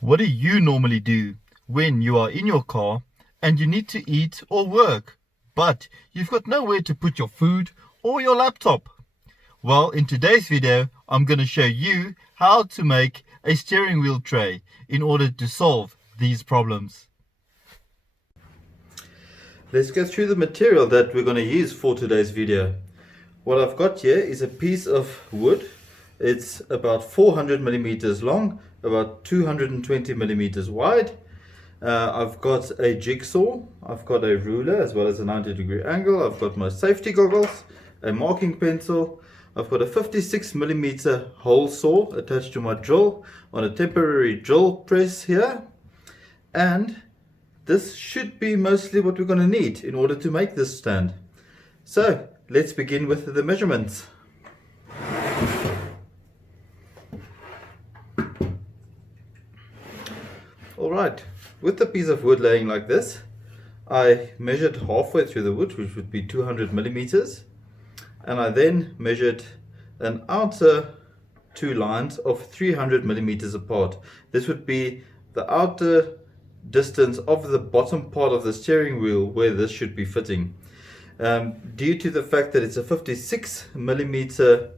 What do you normally do when you are in your car and you need to eat or work, but you've got nowhere to put your food or your laptop? Well, in today's video, I'm going to show you how to make a steering wheel tray in order to solve these problems. Let's go through the material that we're going to use for today's video. What I've got here is a piece of wood. It's about 400 millimeters long, about 220 millimeters wide. I've got a jigsaw, I've got a ruler as well as a 90-degree angle, I've got my safety goggles, a marking pencil, I've got a 56 millimeter hole saw attached to my drill on a temporary drill press here, and this should be mostly what we're going to need in order to make this stand. So let's begin with the measurements. Alright, with the piece of wood laying like this, I measured halfway through the wood, which would be 200 millimeters, and I then measured an outer two lines of 300 millimeters apart. This would be the outer distance of the bottom part of the steering wheel where this should be fitting. Due to the fact that it's a 56 millimeter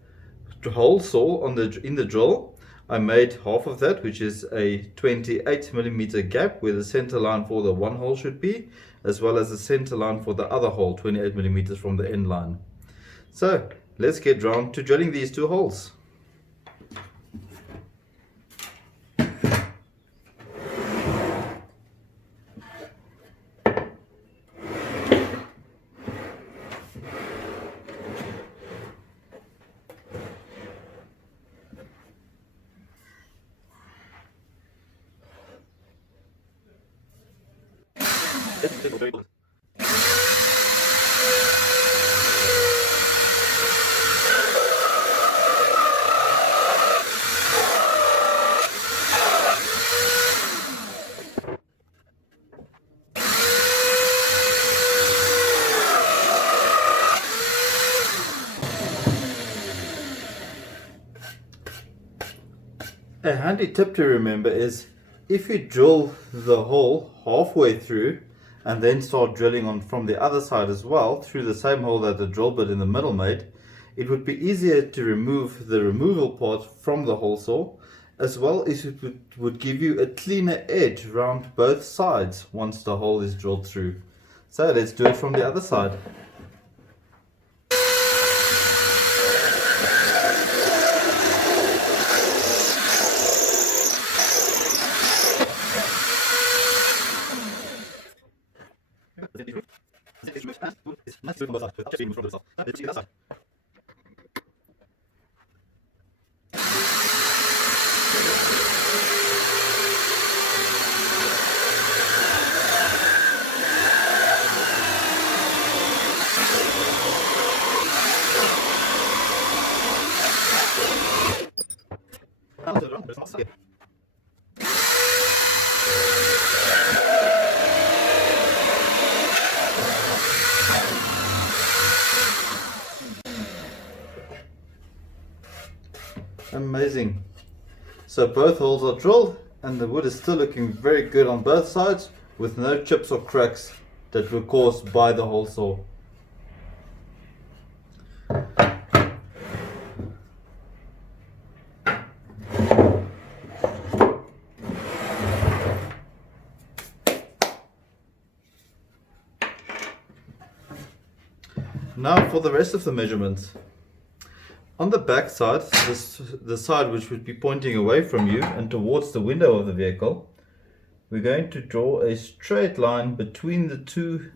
hole saw in the drill, I made half of that, which is a 28 millimeter gap where the center line for the one hole should be, as well as the center line for the other hole, 28 millimeters from the end line. So let's get round to drilling these two holes. A handy tip to remember is if you drill the hole halfway through and then start drilling on from the other side as well through the same hole that the drill bit in the middle made, it would be easier to remove the removal part from the hole saw, as well as it would give you a cleaner edge around both sides once the hole is drilled through. So let's do it from the other side. Amazing. So both holes are drilled and the wood is still looking very good on both sides with no chips or cracks that were caused by the hole saw. Now for the rest of the measurements. On the back side, the side which would be pointing away from you and towards the window of the vehicle, we're going to draw a straight line between the two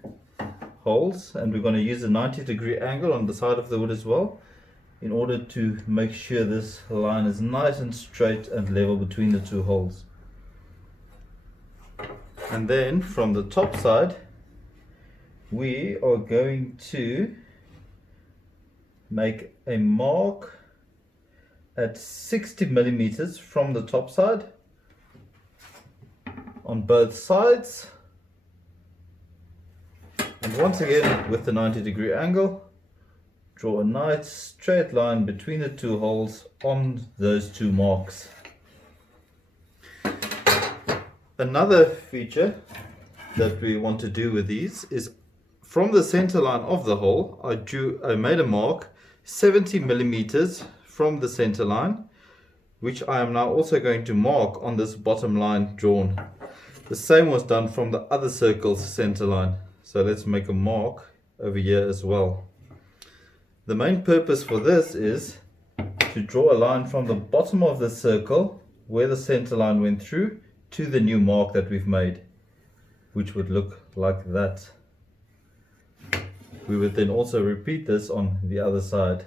holes, and we're going to use a 90-degree angle on the side of the wood as well in order to make sure this line is nice and straight and level between the two holes. And then from the top side, we are going to make a mark at 60 millimeters from the top side on both sides, and once again with the 90-degree angle, draw a nice straight line between the two holes on those two marks. Another feature that we want to do with these is from the center line of the hole, I made a mark 70 millimeters from the center line, which I am now also going to mark on this bottom line drawn. The same was done from the other circle's center line. So let's make a mark over here as well. The main purpose for this is to draw a line from the bottom of the circle where the center line went through to the new mark that we've made, which would look like that. We would then also repeat this on the other side.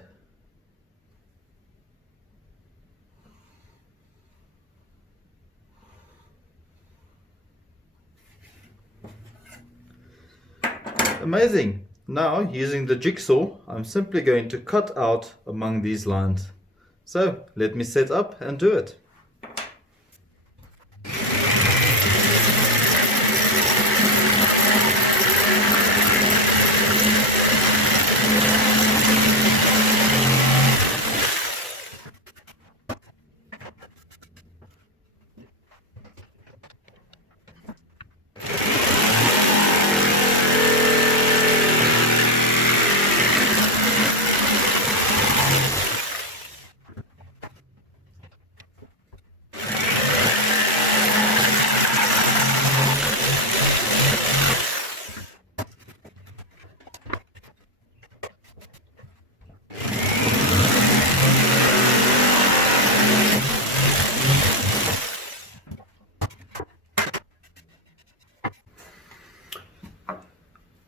Amazing! Now, using the jigsaw, I'm simply going to cut out among these lines. So, let me set up and do it.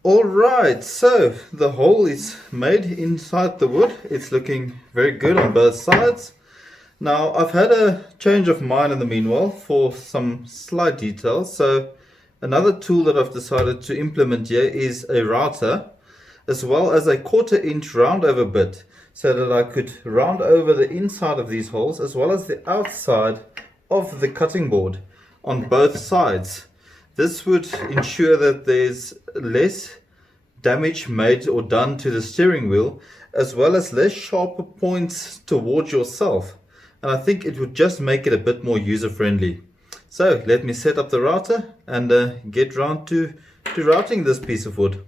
Alright, so the hole is made inside the wood. It's looking very good on both sides. Now I've had a change of mind in the meanwhile for some slight details. So another tool that I've decided to implement here is a router, as well as a 1/4 inch round over bit, so that I could round over the inside of these holes as well as the outside of the cutting board on both sides. This would ensure that there's less damage made or done to the steering wheel, as well as less sharper points towards yourself. And I think it would just make it a bit more user friendly. So let me set up the router and get round to routing this piece of wood.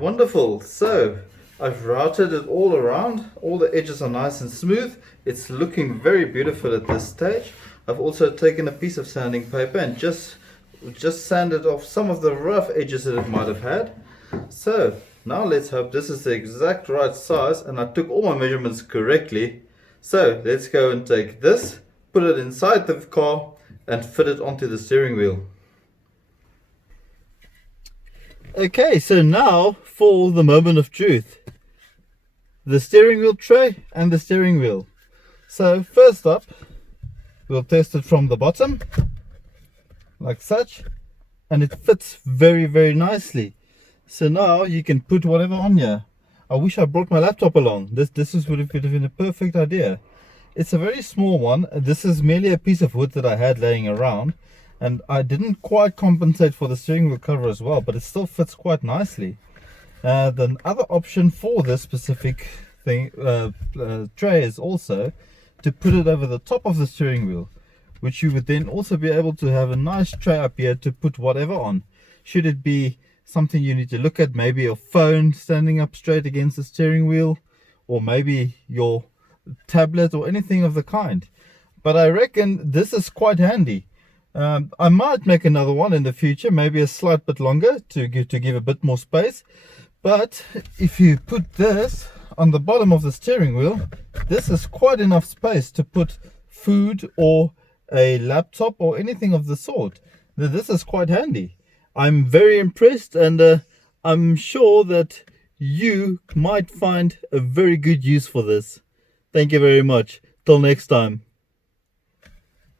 Wonderful. So I've routed it all around. All the edges are nice and smooth. It's looking very beautiful at this stage. I've also taken a piece of sanding paper and just sanded off some of the rough edges that it might have had. So now let's hope this is the exact right size and I took all my measurements correctly. So let's go and take this, put it inside the car and fit it onto the steering wheel. Okay, so now for the moment of truth. The steering wheel tray and the steering wheel. So first up, we'll test it from the bottom, like such, and it fits very, very nicely. So now you can put whatever on here. I wish I brought my laptop along. This would have been a perfect idea. It's a very small one. This is merely a piece of wood that I had laying around, and I didn't quite compensate for the steering wheel cover as well, but it still fits quite nicely. The other option for this specific thing tray is also to put it over the top of the steering wheel, which you would then also be able to have a nice tray up here to put whatever on. Should it be something you need to look at, maybe your phone standing up straight against the steering wheel, or maybe your tablet or anything of the kind. But I reckon this is quite handy. I might make another one in the future, maybe a slight bit longer to give a bit more space. But if you put this on the bottom of the steering wheel, this is quite enough space to put food or a laptop or anything of the sort. This is quite handy. I'm very impressed, and I'm sure that you might find a very good use for this. Thank you very much. Till next time.